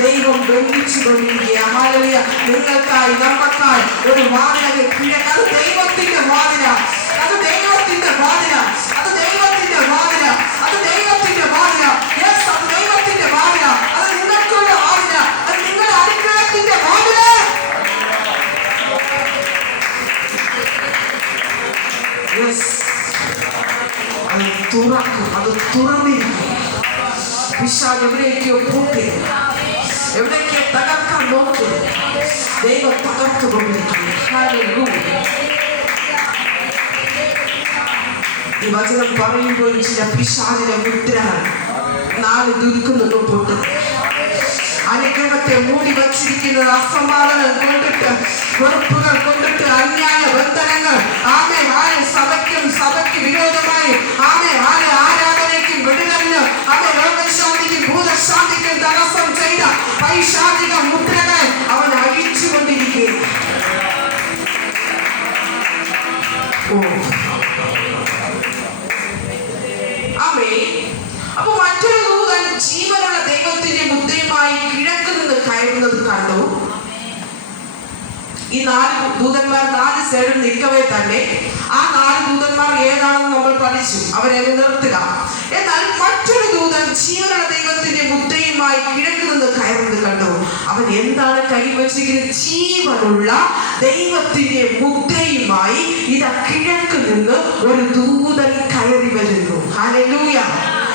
ദൈവം ബന്ധിച്ചു കൊണ്ടിരിക്കുക. ഹല്ലേലൂയ. നിങ്ങൾക്കായി നമ്മൾക്കായി ഒരു വാതിലൊക്കെ കിഴക്ക്. അത് ദൈവത്തിന്റെ വാതില, അത് ദൈവത്തിന്റെ വാതില, അത് ദൈവത്തിന്റെ വാതില, അത് ദൈവത്തിന്റെ വാതില. യെസ്, അത് ദൈവത്തിന്റെ വാതില, അത് നിങ്ങൾക്കുള്ള വാതില, അത് നിങ്ങളുടെ അനുഗ്രഹത്തിന്റെ വാതില. അത് തുറക്കും, അത് തുറന്നിരിക്കും. പിശാച് എവിടേക്കോ പോകെ, എവിടേക്കോ തകർക്കാൻ നോക്കി, ദൈവം തകർത്തുകൊണ്ടിരിക്കുന്നു. ഈ വചനം പറയുമ്പോൾ ചില പിശാചിന്റെ മുദ്രകൾ 4 ദിക്കിൽ നിന്നും പൊട്ടും. അനുഗ്രഹത്തെ മൂടി വച്ചിരിക്കുന്നത് അസമാധാനം കൊണ്ടിട്ട്, വെറുപ്പുകൾ കൊണ്ടിട്ട്, അന്യായ ബന്ധനങ്ങൾ, ആമേ സഭയ്ക്ക് വിരോധമായി, ആമേ ആരാധനയ്ക്കും വിടുതലിന്, ആമേ രോഗശാന്തിക്കും ഭൂതശാന്തിക്കും തടസ്സം ചെയ്ത പൈശാചിക മുദ്രകൾ അവൻ അഴിച്ചുകൊണ്ടിരിക്കുകയാണ്. അപ്പൊ മറ്റൊരു ദൂതൻ ജീവനുള്ള ദൈവത്തിന്റെ മുദ്രയുമായി കിഴക്ക് നിന്ന് കയറുന്നത് കണ്ടു. ഈ 4 ദൂതന്മാർ 4 സൈഡിൽ നിൽക്കവേ തന്നെ ആ 4 ദൂതന്മാർ ഏതാണെന്ന് നമ്മൾ പഠിച്ചു, അവരെ നിർത്തുക. എന്നാൽ മറ്റൊരു ദൂതൻ ജീവനുള്ള ദൈവത്തിന്റെ മുദ്രയുമായി കിഴക്ക് നിന്ന് കയറുന്നത് കണ്ടു. അവൻ എന്താണ് കൈവച്ചിരിക്കുന്നത്? ജീവനുള്ള ദൈവത്തിന്റെ മുദ്രയുമായി ഇതാ കിഴക്ക് നിന്ന് ഒരു ദൂതൻ കയറി വരുന്നു. Hallelujah,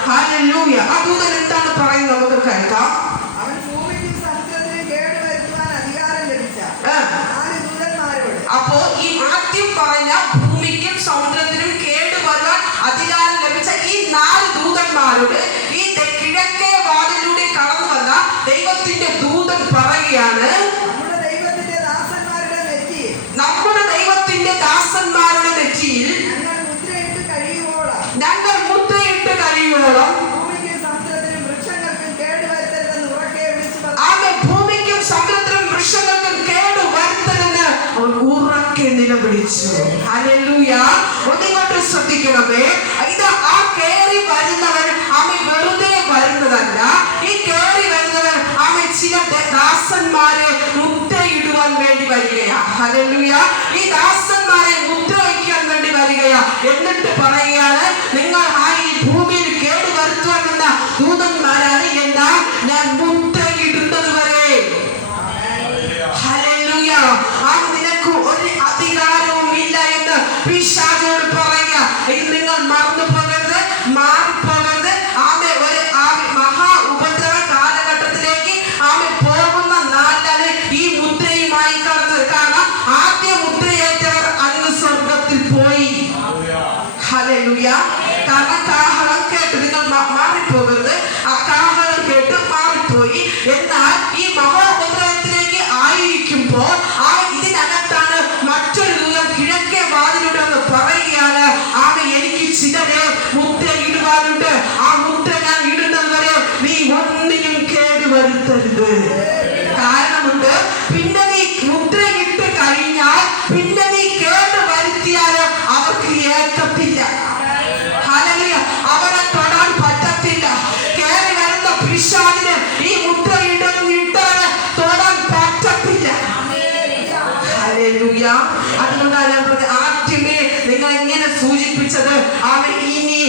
hallelujah. ആ ദൂതൻ എന്താണ് പറയുന്നത് നമുക്ക് കേൾക്കാം. അപ്പോ ഈ ആദ്യം പറഞ്ഞ ഭൂമിക്കും സമുദ്രത്തിനും കേടുവരുവാൻ അധികാരം ലഭിച്ച ഈ 4 ദൂതന്മാരോട് ഈ കിഴക്കേ വാതിലൂടെ കടന്നു വന്ന ദൈവത്തിന്റെ ദൂതൻ പറയുകയാണ്, നമ്മുടെ ദൈവത്തിന്റെ ദാസന്മാരുടെ നെറ്റിയിൽ ഞങ്ങൾ മുദ്രയിട്ട് കഴിയുവോളം ഭൂമിക്കും സമുദ്രത്തിനും വൃക്ഷങ്ങൾക്കും കേട് വരുത്തരുതെന്ന് അവൻ ഉറക്കെ നിലവിളിച്ചു. ഹല്ലേലൂയ. ഒന്നിങ്ങോട്ട് ശ്രദ്ധിക്കണമേ. ഇത് ആ കേറി വരുന്നവൻ അവൻ വെറുതെ വരുന്നതല്ല. ഈ കേറി വരുന്നവൻ അവൻ ചില ദാസന്മാരെ മുദ്രയിടുവാൻ വേണ്ടി വരികയാ. ഹല്ലേലൂയ. ഈ ദാസന്മാരെ മുദ്ര വയ്ക്കാൻ വേണ്ടി വരികയാ. എന്നിട്ട് പറയുകയാണ്, നിങ്ങൾ ഈ ഭൂമിയിൽ കേട് വരുത്തുവാൻ വന്ന ദൂതന്മാരാണ്, എന്താ ഞാൻ മുദ്രയിടുന്നത് വരെ. ഹല്ലേലൂയ. നിനക്ക് ഒരു അധികാരവും ഇല്ല എന്ന് പിശാചോട് പറയുക. ഇത് നിങ്ങൾ മറന്നു പോകരുത്, മാറിപ്പോകരുത്. ആമേ ഒരു മഹാ ഉപദ്രവ കാലഘട്ടത്തിലേക്ക് ആമേ പോകുന്ന നാളിലാണ് ഈ മുദ്രയുമായി കടന്നത്. കാരണം ആദ്യ മുദ്രയേറ്റവർ അങ്ങ് സ്വർഗത്തിൽ പോയി. ഹല്ലേലൂയ. കാരണം കാഹളം കേട്ട് നിങ്ങൾ മാറിപ്പോകരുത്. ആ കാഹളം കേട്ട് മാറിപ്പോയി. എന്നാൽ ഈ മഹോപദ്രവത്തിലേക്ക് ആയിരിക്കുമ്പോൾ ഇതിനകത്താണ് മറ്റൊരു ദൂതൻ കിഴക്കേ വാതിലൂടെ എന്ന് പറയുകയാണ്, എനിക്ക് ചിലരെ മുദ്ര ഇടുവാനുണ്ട്. ആ മുദ്ര ഞാൻ ഇടുന്നത് വരെ നീ ഒന്നിനും കേടുവരുത്തരുത്. കാരണമുണ്ട്, പിന്നെ നീ മുദ്ര ഇട്ട് കഴിഞ്ഞാൽ പിന്നെ നീ കേട് വരുത്തിയാൽ അവർക്ക് ഏക്കത്തില്ല. ഹല്ലേലൂയ. അവരെ തൊടാൻ പറ്റത്തില്ല. കേറി വരുന്ന പിശാചിന് ഈ മുദ്ര ഇട്ടവരെ തൊടാൻ പറ്റത്തില്ല. ഹല്ലേലൂയ. അതുകൊണ്ടാണ് ഞാൻ പറഞ്ഞത്, ആദ്യമേ നിങ്ങൾ എങ്ങനെ സൂചിപ്പിച്ചത്, ഇനി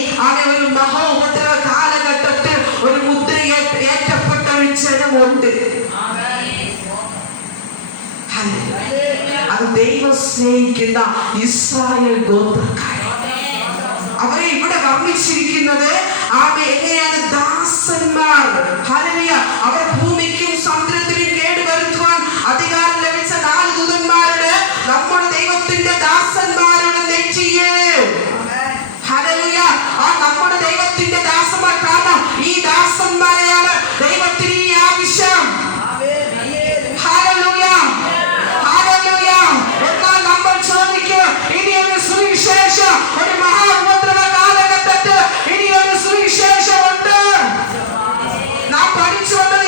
ഒരു മഹോപദ്രവ കാലഘട്ടത്തിൽ ഒരു മുദ്ര ഏറ്റപ്പെട്ട ഒരു ജനമുണ്ട്. അത് ദൈവം സ്നേഹിക്കുന്ന ഇസ്രായേൽ ഗോത്രക്കാർ. അവരെ ഇവിടെ വർണ്ണിച്ചിരിക്കുന്നത് എങ്ങനെയാണ്? ദാസന്മാർ. ഹല്ലേലൂയ. അവർ ഭൂമിക്കും സമുദ്രത്തിനും കേടുവരുത്തുവാൻ അധികാരം ലഭിച്ച 4 ദൂതന്മാരുടെ നമ്മുടെ ദൈവത്തിന്റെ ദാസന്മാരുടെ നെറ്റിയിൽ. ഹല്ലേലൂയ. നമ്മുടെ ദൈവത്തിന്റെ ദാസന്മാർ. കാരണം ഈ ദാസന്മാരെയാണ് ദൈവത്തിന് ഈ ആവശ്യം. Hallelujah, hallelujah. എന്നാൽ നമ്മൾ ചോദിക്കും, ഇനി ഒരു സുവിശേഷം, ഒരു മഹാ ഉപദ്രവ കാലഘട്ടത്തിൽ ഇനി ഒരു സുവിശേഷം ഉണ്ട്. നാം പഠിച്ചു വന്നത്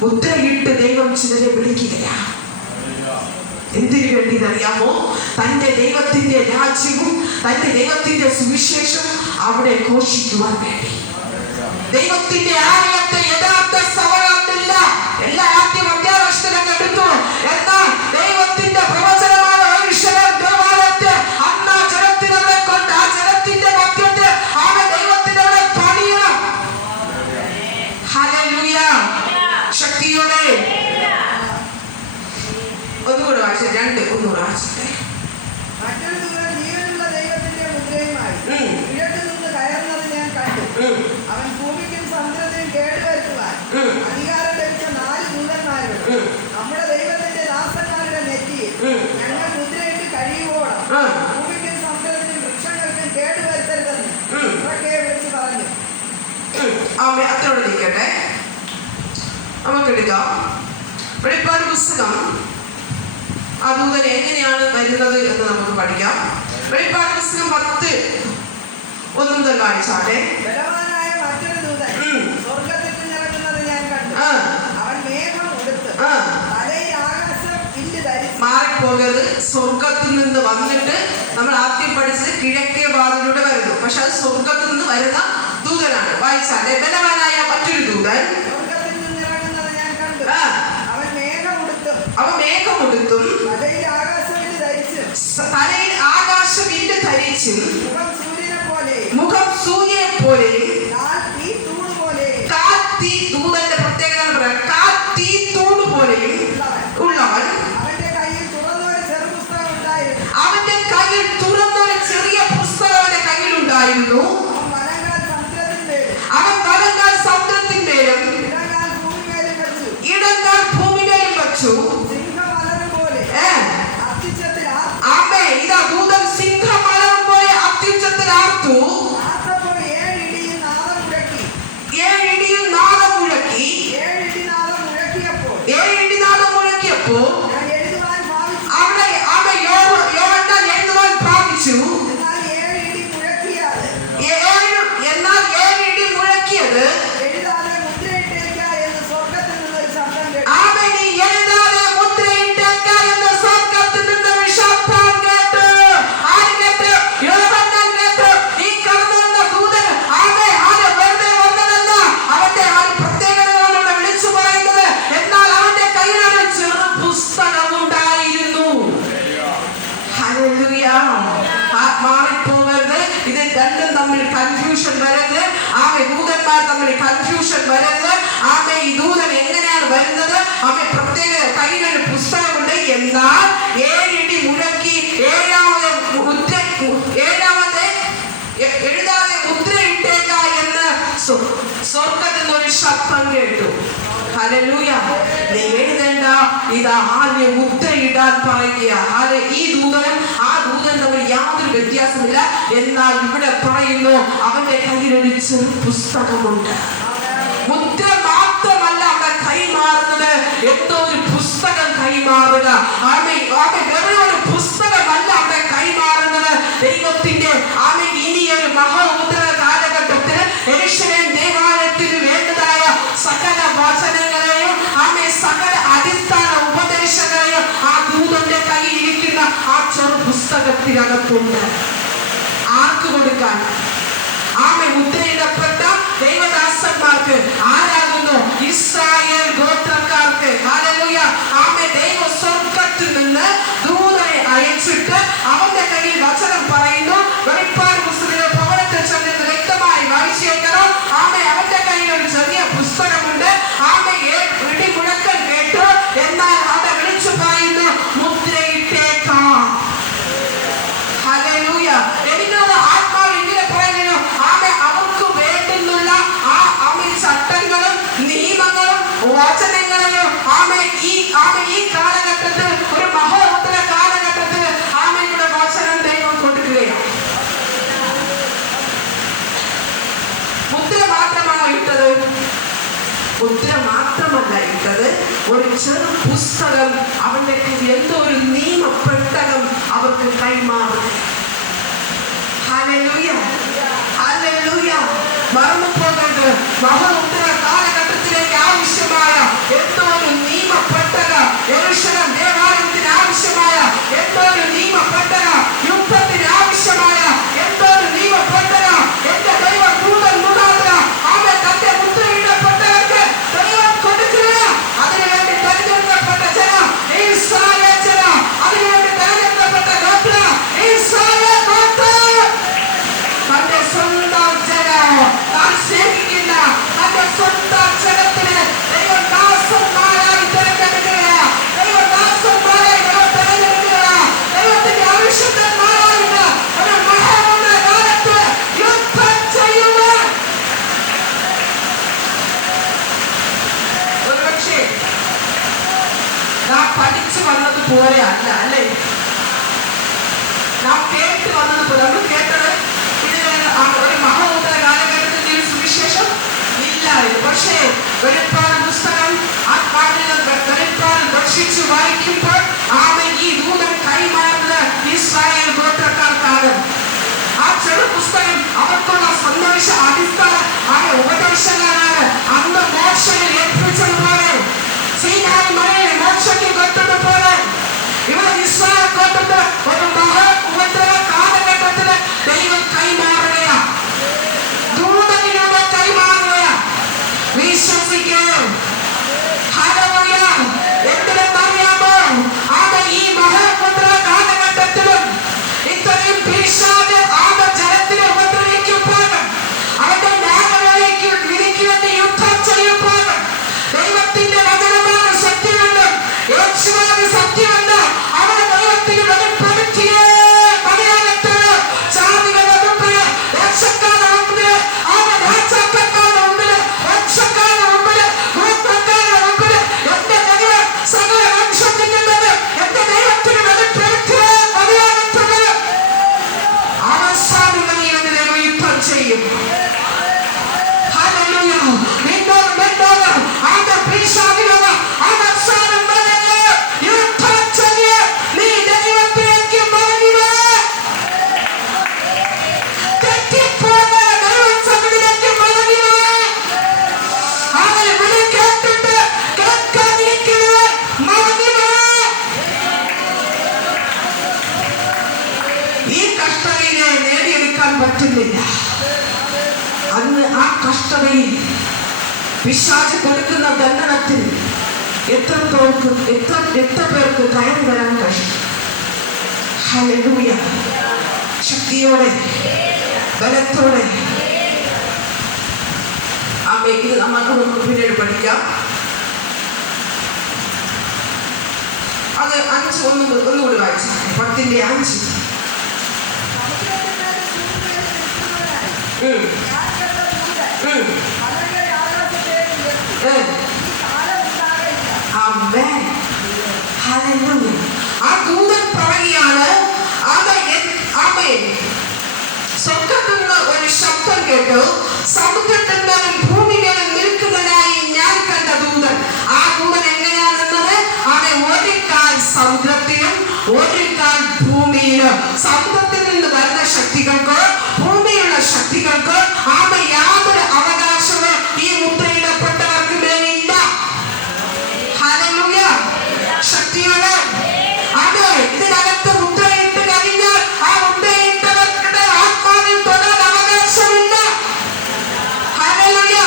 മുദ്രയിട്ട് ദൈവം ചിലരെ വിളിക്കുകയാണ്. എന്തിനു വേണ്ടിയെന്നറിയാമോ? തന്റെ ദൈവത്തിന്റെ രാജ്യവും തന്റെ ദൈവത്തിന്റെ സുവിശേഷവും അവിടെ ഘോഷിക്കുവാൻ വേണ്ടി. ദൈവത്തിന്റെ ആലയത്തെ യഥാർത്ഥ സഭകളില്ല. എല്ലാ ആദ്യം അത്യാവശ്യത്തിനൊക്കെ എടുത്തു. എന്നാൽ ദൈവത്തിന്റെ പ്രവചനമായ ദേവാലയത്തെ അന്ന് ആ ജനത്തിനെ കൊണ്ട് ആ ജനത്തിന്റെ മധ്യത്തിൽ അവൻ ദൈവത്തിന്റെ അവിടെ പണിയണം. ഹല്ലേലൂയ. ശക്തിയോടെ ഒന്നുകൂടെ വായിച്ച ഒന്നുകൂടെ വായിച്ചേ. മറ്റൊരു ദൂതൻ ജീവനുള്ള ദൈവത്തിന്റെ മുദ്രയുമായി കിഴക്ക് നിന്ന് കയറുന്നത് ഞാൻ കണ്ടു. അവൻ ഭൂമിക്കും സമുദ്രത്തിനും കേടുവരുത്തുവാൻ അധികാരം ലഭിച്ച 4 ദൂതന്മാരോട് നമ്മുടെ ദൈവത്തിന്റെ ദാസന്മാരുടെ നെറ്റിയിൽ ഞങ്ങൾ മുദ്രയിട്ട് കഴിയുവോളം ഭൂമിക്കും സമുദ്രത്തിനും വൃക്ഷങ്ങൾക്കും കേടുവരുത്തരുതെന്ന് ഉറക്കെ വിളിച്ച് പറഞ്ഞു. അത്രയോടെ നിൽക്കട്ടെ, നമുക്കെടുക്കാം. വെളിപ്പാട് പുസ്തകം ആ ദൂതൻ എങ്ങനെയാണ് വരുന്നത് എന്ന് നമുക്ക് പഠിക്കാം. വെളിപ്പാട് പുസ്തകം 10:1 മുതൽ വായിച്ചാട്ടെ. ബലവാനായ മറ്റൊരു ദൂതൻ സ്വർഗ്ഗത്തിൽ നിന്നിറങ്ങുന്നത് ഞാൻ കണ്ടു. അവൻ മേഘം ഉടുത്ത് തലയിൽ ആകാശം വില്ല് ധരിച്ചു. മാറിപ്പോകരുത്. സ്വർഗത്തിൽ നിന്ന് വന്നിട്ട് നമ്മൾ ആദ്യം പഠിച്ചത് കിഴക്കേ വാതിലൂടെ വരുന്നു. പക്ഷെ അത് സ്വർഗത്തിൽ നിന്ന് വരുന്ന ദൂതനാണ്. വായിച്ചാട്ടെ. ബലവാനായ മറ്റൊരു ദൂതൻ സ്വർഗ്ഗത്തിൽ നിന്നിറങ്ങുന്നത് ഞാൻ കണ്ടു. അവൻ മേഘമെടുത്തും തലയിൽ ആകാശവില്ല് ധരിച്ചും മുഖം സൂര്യനെ പോലെയും കാത്തി ദൂതന്റെ പ്രത്യേകത പറയാം. കാത്തൂണ് പോലെയും ഉള്ളവൻ. അവന്റെ കയ്യിൽ തുറന്നൊരു ചെറിയ പുസ്തകം അവന്റെ കയ്യിലുണ്ടായിരുന്നു. അവൻ വലങ്കാൽ സമുദ്രത്തിന്മേലും ഇടങ്കാൽ ഭൂമിയിലും വച്ചു. ഇതാ ദൂതൻ സിംഹമലം പോലെ അത്യുച്ചത്തിൽ ആർത്തു. 7 ഇടിയും നാദം മുഴക്കി. 7 ഇടിനാദം മുഴക്കിയപ്പോൾ അവിടെ യോഹന്നാൻ എഴുതുവാൻ ഭാവിച്ചു. എന്നാൽ 7 ഇടി മുഴക്കിയത് മാറിപ്പോകരുത്. ഇത് രണ്ടും തമ്മിൽ കൺഫ്യൂഷൻ വരരുത്. ദൂതന്മാർ തമ്മിൽ കൺഫ്യൂഷൻ വരരുത്. ഈ ദൂതൻ എങ്ങനെയാണ് വരുന്നത്? പ്രത്യേക കയ്യിലൊരു പുസ്തകമുണ്ട്. എന്നാൽ 7 ഇടി മുഴക്കി ഏഴാമത്തെ എഴുതാതെ മുദ്രയിട്ടേക്ക എന്ന് സ്വർഗത്തിൽ നിന്ന് ഒരു ശബ്ദം കേട്ടു. ഹല്ലേലൂയ. നീ എഴുതേണ്ട, ഇതാ ആദ്യം മുദ്രയിടാൻ പറയുക. ഈ ദൂതനും ആ ദൂതനും തമ്മിൽ യാതൊരു വ്യത്യാസമില്ല. എന്നാൽ ഇവിടെ പറയുന്നു അവന്റെ കയ്യിൽ ഒരു ചെറു പുസ്തകമുണ്ട്. മുദ്ര മാത്രമല്ല അവിടെ കൈമാറുന്നത്, എന്തോ ഒരു പുസ്തകം കൈമാറുക. വെറും ഒരു പുസ്തകമല്ല അവിടെ കൈമാറുന്നത്. ദൈവത്തിന്റെ ഇനിയൊരു മഹോത്തര കാലഘട്ടത്തിൽ യെരൂശലേം ദേവാലയത്തിന് വേണ്ടതായ സകല വചനങ്ങളെയും സകല അടിസ്ഥാന ഉപദേശങ്ങളെയും ആ ദൂതന്റെ കയ്യിൽ ഇരിക്കുന്ന ആ ചെറു പുസ്തകത്തിനകത്തുണ്ട്. ആർക്ക് കൊടുക്കാൻ? മുദ്രയിടപ്പെട്ട ദൈവദാസന്മാർക്ക്. ആരാകുന്നു? ഇസ്രായേൽ ഗോത്രക്കാർക്ക്. ഹല്ലേലൂയ. ദൈവ സ്വർഗ്ഗത്തിൽ നിന്ന് ദൂതനെ അയച്ചിട്ട് അവന്റെ കയ്യിൽ വചനം പറയുന്നു. വെളിപ്പാട് പുസ്തകത്തിലെ ഭവനത്തിൽ ചെന്ന് വ്യക്തമായി വായിച്ചേക്കണം. അവന്റെ കയ്യിൽ ഒരു ചെറിയ പുസ്തകമുണ്ട്. ഇടി മുഴക്കം കേട്ടു. എന്നാൽ അവിടെ വിളിച്ചു പറയുന്നു മുദ്രയിട്ടേക്കാം. ഹല്ലേലൂയ. എന്നോട് ആത്മാവ് ഇങ്ങനെ പറയുന്നു. അവർക്ക് വേണ്ടുന്നുള്ള ചട്ടങ്ങളും നിയമങ്ങളും വചനങ്ങളെയും ഈ കാലഘട്ടത്തിൽ, ഒരു മഹോത്തര കാലഘട്ടത്തിൽ ഇവിടെ വചനം ദൈവം കൊടുക്കുകയാണ്. മുദ്ര മാത്രമാണോ ഇട്ടത്? മുദ്ര മാത്രമല്ല ഇട്ടത്, ഒരു ചെറു പുസ്തകം അവന്റെ എന്തോ ഒരു നിയമപ്പെട്ടകം അവർക്ക് കൈമാറും. ഹല്ലേലൂയ. ഹല്ലേലൂയ. മറന്നു പോകരുത്. മഹോത്തര കാലഘട്ടത്തിലേക്ക് ആവശ്യമായ എന്തോ ഒരു നിയമപ്പെട്ടക, യെരൂശലേം ദേവാലയത്തിന് ആവശ്യമായ എന്തോ ഒരു നിയമപ്പെട്ടക, യുദ്ധത്തിന് ആവശ്യമായ എന്തോ ഒരു നിയമപ്പെട്ടക എന്റെ ദൈവ ദൂതൻ മുഖാന്തരം അവൻ തന്റെ മുദ്രയിടപ്പെട്ടവർക്ക് ദൈവം കൊടുക്കുക. അതിനുവേണ്ടി തെരഞ്ഞെടുക്കപ്പെട്ട ജനം ഇസ്രായേൽ ജനം, അതിനുവേണ്ടി തെരഞ്ഞെടുക്കപ്പെട്ട ഗോത്രം ഇസ്രായേൽ ഗോത്രം. തന്റെ സ്വന്തം ജനം, താൻ സ്നേഹിക്കുന്ന തന്റെ സ്വന്തം ജനത്തിന് ദൈവദാസന്മാരായി തെരഞ്ഞെടുക്കുക. ദൈവദാസന്മാരായി തെരഞ്ഞെടുക്കുക. ദൈവത്തിന്റെ അഭിഷിക്തന്മാരായിട്ട് ഒരു മഹാമുദ്ര കാലത്ത് യുദ്ധം ചെയ്യുക. ഒരുപക്ഷെ നാം പഠിച്ചു വന്നതുപോലെ അല്ല, അല്ലേ? നാം കേട്ട് വന്നതുപോലെ. നമ്മൾ കേട്ടത് ഇതിന് ഒരു മഹാമുദ്ര കാലഘട്ടത്തിന്റെ ഒരു സുവിശേഷം ഇല്ലായിരുന്നു. പക്ഷേ വെളിപ്പാട് പുസ്തകം ആത്മാവിൽ വെളിപ്പാട് ദർശിച്ചു വായിക്കുമ്പോൾ അവൻ ഈ ദൂതൻ കൈമാറുന്നത് ഇസ്രായേൽ ഗോത്രക്കാർക്കാണ്. ആ ചെറു പുസ്തകം അവർക്കുള്ള സന്ദേശ അടിസ്ഥാന ഉപദേശങ്ങളാണ്. അന്ന് മോശയിൽ ഏൽപ്പിച്ചതുപോലെ, സീനായി മലയിൽ മോശയ്ക്ക് കൊട്ടതുപോലെ ഇവിടെ ഇസ്രായേൽ ഗോത്രത്തിന് ഒരു മഹാ ഉപദ്രവ കാലഘട്ടത്തിന് ദൈവം കൈമാറുകയാണ്. ദൂതനിലൂടെ കൈമാറുകയാണ്. വിശ്വസിക്കണം. ഹല്ലേലൂയ. എന്തിനെന്നറിയാമോ? അത് ഈ മഹാപുത്ര കാലഘട്ടത്തിലും ഇത്രയും പിശാച് ആദ്യ ജനത്തിനെ ഉപദ്രവിക്കുമ്പോൾ, അവന്റെ ന്യായവിധിക്ക് വിധിക്കുവേണ്ടി യുദ്ധം ചെയ്യുമ്പോൾ ദൈവത്തിന്റെ വചനമാണ് സത്യമെന്നും യേശുവാണ് സത്യമെന്നും അവരുടെ ദൈവത്തിന് വെളിപ്പെടുത്തിയേ മലയാളത്തില് ജാതികളുടെ മുമ്പില്, ദേശക്കാരുടെ മുമ്പില്, അവരുടെ രാജാക്കന്മാരുടെ മുമ്പില്, വംശക്കാരുടെ മുമ്പില്, ഗോത്രക്കാരുടെ മുമ്പില് എന്റെ ദൈവം സകല വംശത്തിനുള്ളത് എന്റെ ദൈവത്തിന് വെളിപ്പെടുത്തിയേ മലയാളത്തില് അവസാനം വരെയാണ് ദൈവം യുദ്ധം ചെയ്യും. ഹല്ലേലൂയ. നിന്നോട് ആദ്യ പിശാചിനോട് അവസാനം വരെ യുദ്ധം ചെയ്യ്. നീ ദൈവത്തിലേക്ക് മടങ്ങി വാ. തെറ്റിപ്പോയ ദൈവസന്നിധിയിലേക്ക് മടങ്ങി വാ. അവൻ വിളി കേട്ടിട്ട് കേൾക്കാതിരിക്കുന്നവർ മടങ്ങി വാ. ഈ കഷ്ടതയെ നേടിയെടുക്കാൻ പറ്റുന്നില്ല. അന്ന് ആ കഷ്ടതയിൽ പിശാച് കൊടുക്കുന്ന ദണ്ഡനത്തിൽ എത്ര പേർക്ക് കയറി വരാൻ കഴിയും? ഹല്ലേലൂയ. ശക്തിയോടെ, ബലത്തോടെ. ആമേൻ. ഇത് നമുക്ക് പിന്നീട് പഠിക്കാം. അത് 5 ഒന്നുകൂടി വായിച്ചു. 10:5. ആ ദൂതൻ പറയുകയാണ്, സ്വർഗ്ഗത്തിൽ നിന്ന് ഒരു ശബ്ദം കേട്ടു, സമുദ്രത്തിൽ നിന്നും ഭൂമികളിൽ നിൽക്കുന്നതിനായി ഞാൻ കണ്ട ദൂതൻ. ആ ദൂതൻ എങ്ങനെയാണെന്നത്? അവൻ ഒരു കാൽ സമുദ്രത്തിലും ഒരു കാൽ ഭൂമിയിലും. സമുദ്രത്തിൽ നിന്ന് വരുന്ന ശക്തികൾക്ക്, ഭൂമിയുള്ള ശക്തികൾക്ക് അവൻ യാതൊരു അവകാശവും ഈ മുദ്രയിടപ്പെട്ടവർക്ക് മേലില്ല. ഹല്ലേലൂയ. ശക്തിയോടെ അത് ഇതിനകത്ത് മുദ്രയിട്ട് കഴിഞ്ഞാൽ ആ മുദ്രയിട്ടവർക്ക് ആത്മാവിൽ തൊടാൻ അവകാശമില്ല. ഹല്ലേലൂയ.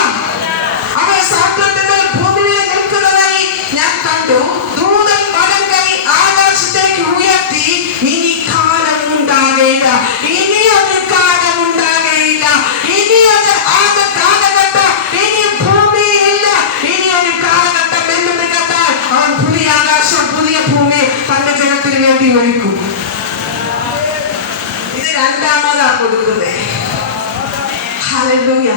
അവൻ സമുദ്രത്തിൽ ഭൂമിയിൽ നിൽക്കുന്നതായി ഞാൻ കണ്ടു. ദൂതൻ വലം കൈ ആകാശത്തേക്ക് ഉയർത്തി, ഇനി കാലം ഉണ്ടാകയില്ല, ഇനിയൊരു കാലം ഉണ്ടാകയില്ല, ഇനിയൊരു ആദ്യ കാലഘട്ടം ഇനി ഭൂമിയിലില്ല. ഇനിയൊരു കാലഘട്ടം എന്ന് കേട്ടാൽ അവൻ പുതിയ ആകാശം പുതിയ ഭൂമി തന്റെ ജനത്തിന് വേണ്ടി ഒരുക്കും. ഇത് രണ്ടാമതാ കൊടുക്കുന്നത്. ഹല്ലേലൂയ.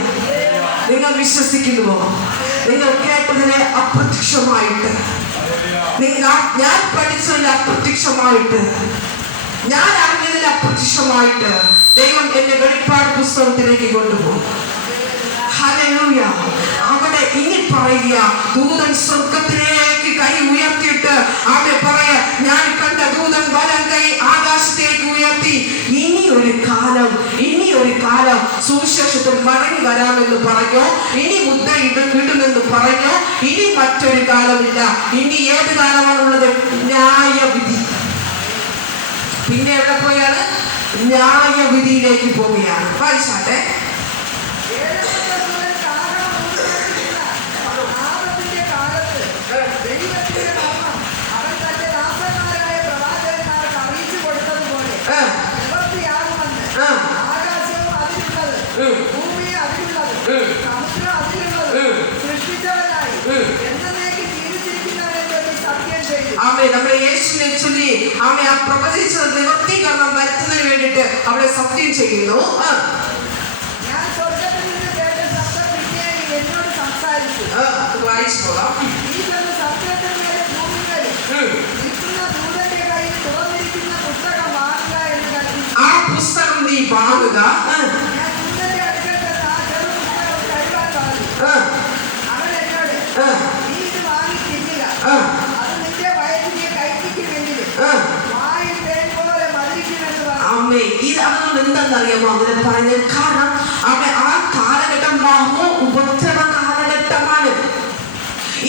നിങ്ങൾ വിശ്വസിക്കുന്നുവോ? നിങ്ങൾ കേട്ടതിനെ അപ്രത്യക്ഷമായിട്ട്, ഞാൻ പഠിച്ചതിന് അപ്രത്യക്ഷമായിട്ട്, ഞാൻ അറിഞ്ഞതിന് അപ്രത്യക്ഷമായിട്ട് ദൈവം എന്നെ വെളിപ്പാട് പുസ്തകത്തിലേക്ക് കൊണ്ടുപോകും. ഹല്ലേലൂയ. അവിടെ ഇനി പറയുക, ദൂതൻ സ്വർഗ്ഗത്തിലേക്ക് കൈ ഉയർത്തിയിട്ട് അവിടെ പറയാ, ഞാൻ കണ്ട ദൂതൻ വലം കൈ ആകാശത്തേക്ക് ഉയർത്തി, ഇനി ഒരു കാലം സുവിശേഷത്തിൽ മടങ്ങി വരാമെന്ന് പറഞ്ഞു, ഇനി മുദ്രയിടുമെന്ന് പറഞ്ഞു. ഇനി മറ്റൊരു കാലമില്ല. ഇനി ഏത് കാലമാണുള്ളത്? ന്യായവിധി. പിന്നെ എവിടെ പോയാണ്? ന്യായവിധിയിലേക്ക് പോവുകയാണ്. വായിച്ചാട്ടെ. നമ്മുടെ യേശുവിനെ ചൊല്ലി ആ പ്രവചിച്ചത് നിവർത്തീകരണം വരുത്തുന്നതിന് വേണ്ടിയിട്ട് അവിടെ സത്യം ചെയ്യുന്നു. വായിച്ചു പോകാം. ആ പുസ്തകം നീ വാങ്ങുക. ഇത് അതുകൊണ്ട് എന്താണെന്നറിയാമോ അങ്ങനെ പറഞ്ഞത്? കാരണം ആ കാലഘട്ടം മഹോ ഉപദ്രവ കാലഘട്ടമാണ്.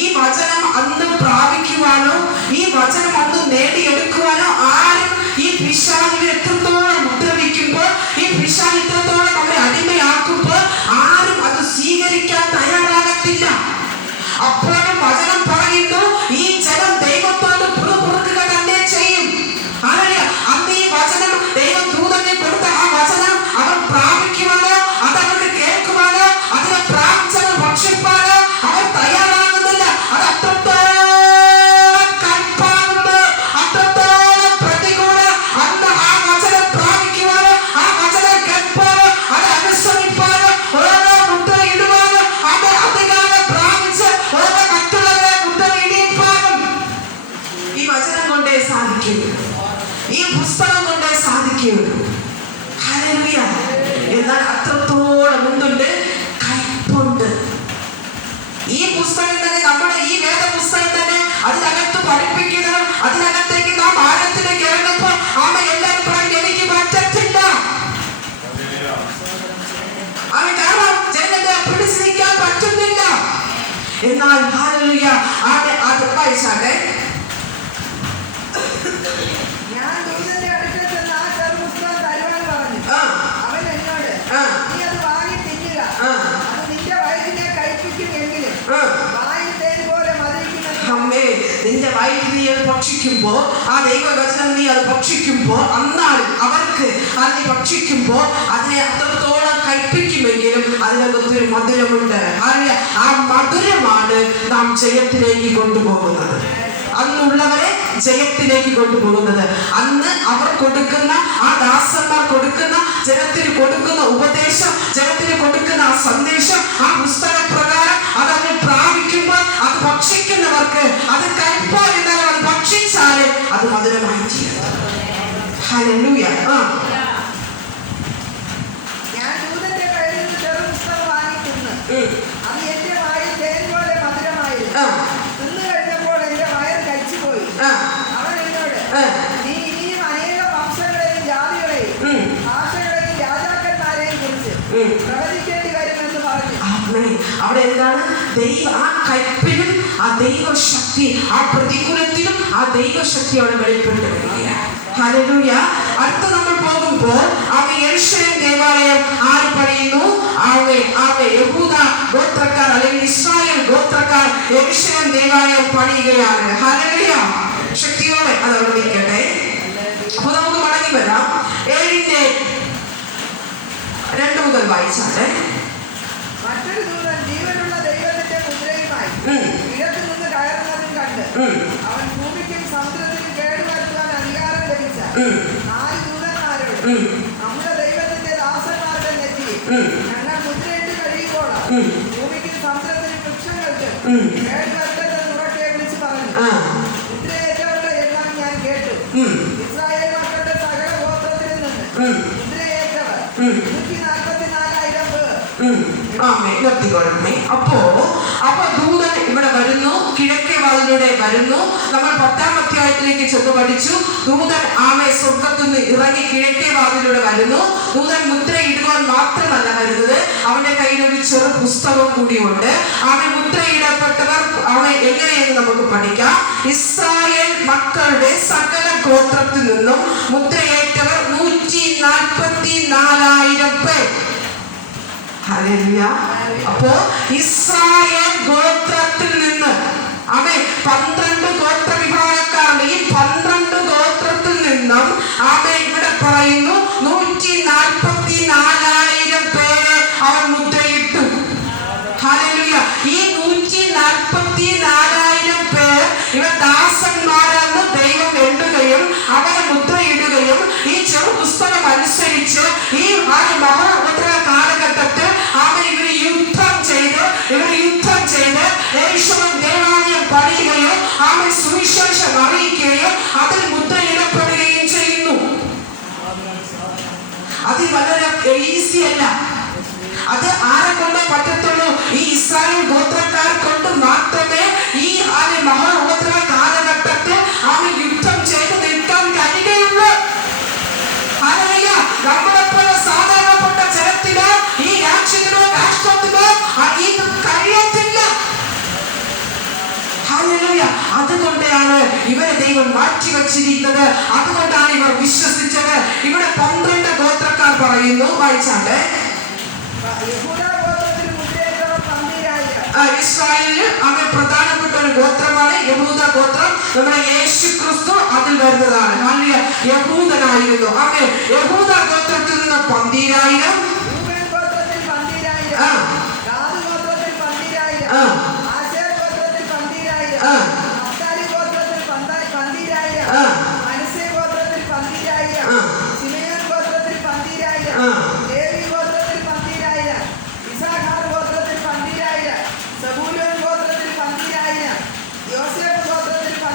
ഈ വചനം അന്ന് പ്രാപിക്കുവാനോ ഈ വചനം അന്ന് നേടിയെടുക്കുവാനോ ആരും ഈ പിശാചിനെ എത്രത്തോളം ഉപദ്രവിക്കുമ്പോൾ, ഈ പിശാച് എത്രത്തോളം നമ്മളെ അടിമയാക്കുമ്പോൾ ആരും അത് സ്വീകരിക്കാൻ തയ്യാറാകത്തില്ല. അപ്പോഴും വചനം പറയുന്നു, ഈ ജനം ദൈവത്തോട് പുറക്കുക തന്നെ ചെയ്യും. അന്ന് ഈ വചനം ദൈവദൂതനെ കൊടുത്ത ആ വചനം അവർ പ്രാപിക്കുവാനോ അതവർക്ക് കേൾക്കുവാനോ അതിനെ പ്രാപിച്ചത് ഭക്ഷിപ്പാനോ അവർ തയ്യാറാകുന്നില്ല. അത് അത്രത്തോളം കൽപ്പാകുന്നു, അത്രത്തോളം പ്രതികൂല. അന്ന് ആ വചനം പ്രാപിക്കുവാനോ ആ വചനം കേൾപ്പാനോ അത് അനുസരിപ്പാനോ ഓരോ മുദ്ര ഇടുവാനോ അത് അധികാരം പ്രാപിച്ച് ഓരോ മറ്റുള്ളവരെ മുദ്ര ഇടിപ്പാനും ഈ വചനം കൊണ്ടേ സാധിക്കുന്നു, ഈ പുസ്തകം കൊണ്ടേ സാധിക്കുകയുള്ളൂ. ഹല്ലേലൂയ. എന്നാൽ അത്രത്തോളം എന്തുണ്ട്? കയ്പുണ്ട്. ഈ പുസ്തകം തന്നെ, നമ്മുടെ ഈ വേദ പുസ്തകം തന്നെ അതിനകത്ത് പഠിപ്പിക്കുന്നതും അതിനകത്തേക്ക് നാം ആഴത്തിലേക്ക് ഇറങ്ങുമ്പോൾ എല്ലാവരും പറഞ്ഞ് എനിക്ക് പറ്റത്തില്ല. കാരണം ജനത്തെ പിടിച്ചു നിൽക്കാൻ പറ്റുന്നില്ല. എന്നാൽ ഹല്ലേലൂയ അത് വായിച്ചാട്ടെ. നിന്റെ വയറ്റിൽ നീ അത് ഭക്ഷിക്കുമ്പോ, ആ ദൈവവചനം നീ അത് ഭക്ഷിക്കുമ്പോ, അന്നാലും അവർക്ക് അത് നീ ഭക്ഷിക്കുമ്പോ അതിനെ അത്രത്തോളം കയ്പിക്കുമെങ്കിലും അതിനകത്തൊരു മധുരമുണ്ട്. ആ മധുരമാണ് നാം ജയത്തിലേക്ക് കൊണ്ടുപോകുന്നത്. അന്നുള്ളവരെ ജയത്തിലേക്ക് കൊണ്ടുപോകുന്നത്. അന്ന് അവർ കൊടുക്കുന്ന ആ ദാസന്മാർ കൊടുക്കുന്ന ജനത്തിന് കൊടുക്കുന്ന ഉപദേശം, ജനത്തിന് കൊടുക്കുന്ന ആ സന്ദേശം, ആ പുസ്തകപ്രകാരം അതവർ പ്രാപിക്കുമ്പോൾ അത് ഭക്ഷിക്കുന്നവർക്ക് അത് കയ്പായിരുന്നാലും അത് ഭക്ഷിച്ചാല് അത് മധുരമായി തീരും. ഹല്ലേലൂയ. ഞാൻ ദൂതന്റെ കയ്യിൽ നിന്ന് ചെറു പുസ്തകം വാങ്ങിക്കുന്നു. അത് എന്റെ വായിൽ തേൻ പോലെ മധുരമായിരുന്നു. തിന്നു കഴിഞ്ഞപ്പോൾ എന്റെ വയർ കഴിച്ചുപോയി. അവൻ എന്നോട്, നീ ഇനിയും അനേക വംശങ്ങളെയും ജാതികളെയും ഭാഷകളെയും രാജാക്കന്മാരെയും കുറിച്ച് പ്രവചിക്കേണ്ടി വരുമെന്ന് പറഞ്ഞു. അവിടെ എന്താണ്? ആ കയ്പിലും ആ ദൈവശക്തി, ആ പ്രതികൂലത്തിലും ആ ദൈവശക്തി അവിടെ വെളിപ്പെട്ടു വരികയാണ്. ഹല്ലേലൂയ. അടുത്ത നമ്മൾ പോകുമ്പോൾ യെരൂശലേം ദേവാലയം ആര് പണിയുന്നു? യഹൂദ ഗോത്രക്കാർ അല്ലെങ്കിൽ ഇസ്രായേൽ ഗോത്രക്കാർ യെരൂശലേം ദേവാലയം പണിയുകയാണ്. ഹല്ലേലൂയ. ശക്തിയോടെ അത് അവിടെ നിൽക്കട്ടെ. അപ്പൊ നമുക്ക് മടങ്ങി വരാം. 7:2 മുതൽ വായിച്ചാട്ടെ. മറ്റൊരു ദൂതൻ ജീവനുള്ള ദൈവത്തിന്റെ മുദ്രയുമായി കിഴക്ക് നിന്ന് കയറുന്നതും കണ്ട് അവൻ ഭൂമിക്കും സമുദ്രത്തിനും കേടുവരുത്തുവാൻ അധികാരം ലഭിച്ച 4 ദൂതന്മാരോട്, നമ്മുടെ ദൈവത്തിന്റെ ദാസന്മാരുടെ നെറ്റിയിൽ ഞങ്ങൾ മുദ്രയിട്ട് കഴിയുമ്പോഴാണ് ഭൂമിക്കും സമുദ്രത്തിനും വൃക്ഷങ്ങൾക്ക് കേടുവരുത്തതെന്ന് ഉറക്കെ വിളിച്ച് പറഞ്ഞു. മുദ്രയേറ്റവരുടെ എണ്ണം ഞാൻ കേട്ടു. ഇസ്രായേൽ മക്കളുടെ സകല ഗോത്രത്തിൽ നിന്ന് മുദ്രയേറ്റവർ 144,000 പേർ. ആമേ നിർത്തിക്കൊള്ളണമേ. അപ്പോ ദൂതൻ ഇവിടെ വരുന്നു, കിഴക്കേ വാതിലൂടെ വരുന്നു. നമ്മൾ 10-ാം അധ്യായത്തിലേക്ക് ചെന്ന് പഠിച്ചു. ദൂതൻ സ്വർഗ്ഗത്തിൽ നിന്ന് ഇറങ്ങി കിഴക്കേ വാതിലൂടെ വരുന്നു. ദൂതൻ മുദ്രയിടുവാൻ മാത്രമല്ല വരുന്നത്, അവന്റെ കയ്യിൽ ഒരു ചെറു പുസ്തകം കൂടിയുണ്ട്. മുദ്രയിടപ്പെട്ടവർ എങ്ങനെയെന്ന് നമുക്ക് പഠിക്കാം. ഇസ്രായേൽ മക്കളുടെ സകല ഗോത്രത്തിൽ നിന്നും മുദ്രയേറ്റവർ 144,000 പേർ. അപ്പോ ഇസ്രായേൽ ഗോത്രത്തിൽ നിന്ന് 12 ഗോത്ര വിഭാഗക്കാരുണ്ട്. ഈ 12 ഗോത്രത്തിൽ നിന്നും ഇവിടെ പറയുന്നു 144,000 പേരെ അവൻ മുദ്രയിട്ടു. ഈ 144,000 പേർ ഇവർ ദാസന്മാരെന്ന് ദൈവം എണ്ണുകയും അവരെ മുദ്രയിടുകയും ഈ ചെറു പുസ്തകം അനുസരിച്ച് ഈ മഹാമുദ്ര കാലഘട്ടത്തിൽ ഇവർ യുദ്ധം ചെയ്ത് ദേവാലയം പണിയുകയോ സുവിശേഷം അറിയിക്കുകയോ അതിൽ മുദ്രയിടപ്പെടുകയും ചെയ്യുന്നു. അത് വളരെ ഈസി അല്ല. അത് ആരെ കൊണ്ടേ പറ്റത്തുള്ളൂ? ഈ ഇസ്രായേൽ ഗോത്രക്കാർ കൊണ്ട് മാത്രമേ ഈ മഹാഗോത്ര കാലഘട്ടത്തിൽ യുദ്ധം ചെയ്ത് നിൽക്കാൻ കഴിയുകയുള്ളൂ. നമ്മളെപ്പോലെ സാധാരണപ്പെട്ട ജനത്തിനോ ഈ രാജ്യത്തിനോ രാഷ്ട്രത്തിനോ ഇത് കഴിയത്തില്ല. അതുകൊണ്ടാണ് ഇവരെ ദൈവം മാറ്റിവെച്ചിരിക്കുന്നത്. അതുകൊണ്ടാണ് ഇവർ വിശ്വസിച്ചത്. ഇവിടെ 12 ഗോത്രക്കാർ പറയുന്നു, വായിച്ചാട്ടെ. ഇസ്രായേലിൽ പ്രധാനപ്പെട്ട ഒരു ഗോത്രമാണ് യഹൂദ ഗോത്രം. നമ്മുടെ യേശു ക്രിസ്തു അതിൽ വരുന്നതാണ്. യഹൂദനായിരുന്നു. യഹൂദ ഗോത്രത്തിൽ നിന്ന് 12,000,